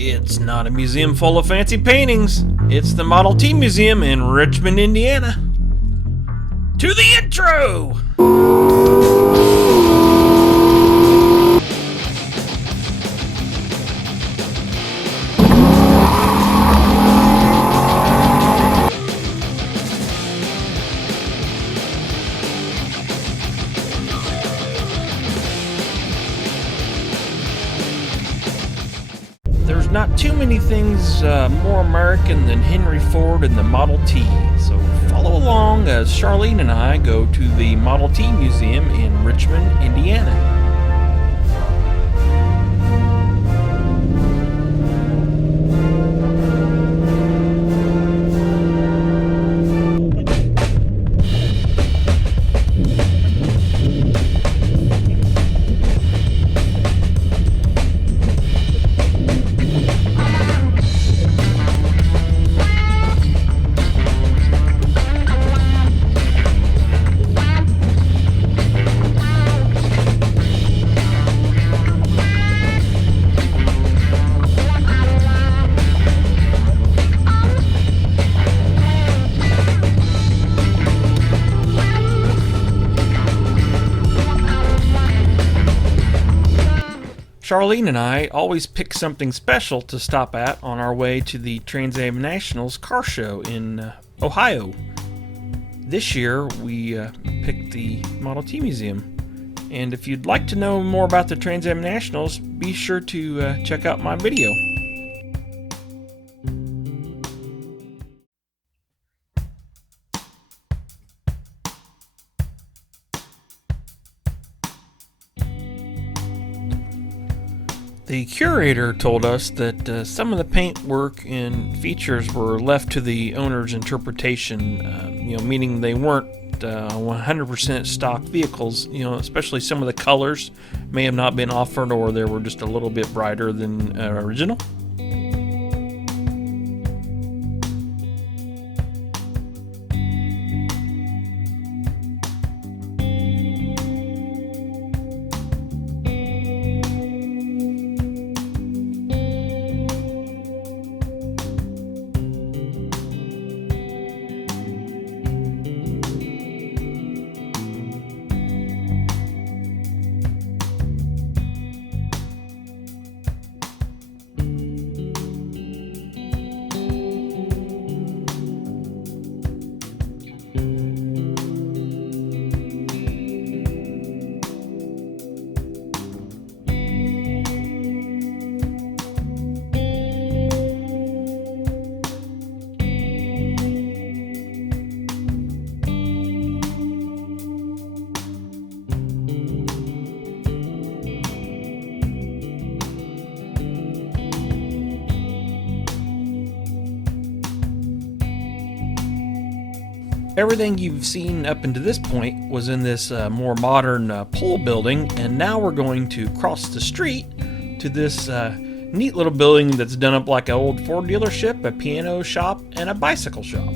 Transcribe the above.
It's not a museum full of fancy paintings. It's the Model T Museum in Richmond, Indiana. To the intro! There's not too many things more American than Henry Ford and the Model T, so follow along as Charlene and I go to the Model T Museum in Richmond, Indiana. Charlene and I always pick something special to stop at on our way to the Trans Am Nationals car show in Ohio. This year we picked the Model T Museum. And if you'd like to know more about the Trans Am Nationals, be sure to check out my video. The curator told us that some of the paintwork and features were left to the owner's interpretation, meaning they weren't 100% stock vehicles, especially some of the colors may have not been offered or they were just a little bit brighter than original. Everything you've seen up until this point was in this more modern pole building, and now we're going to cross the street to this neat little building that's done up like an old Ford dealership, a piano shop, and a bicycle shop.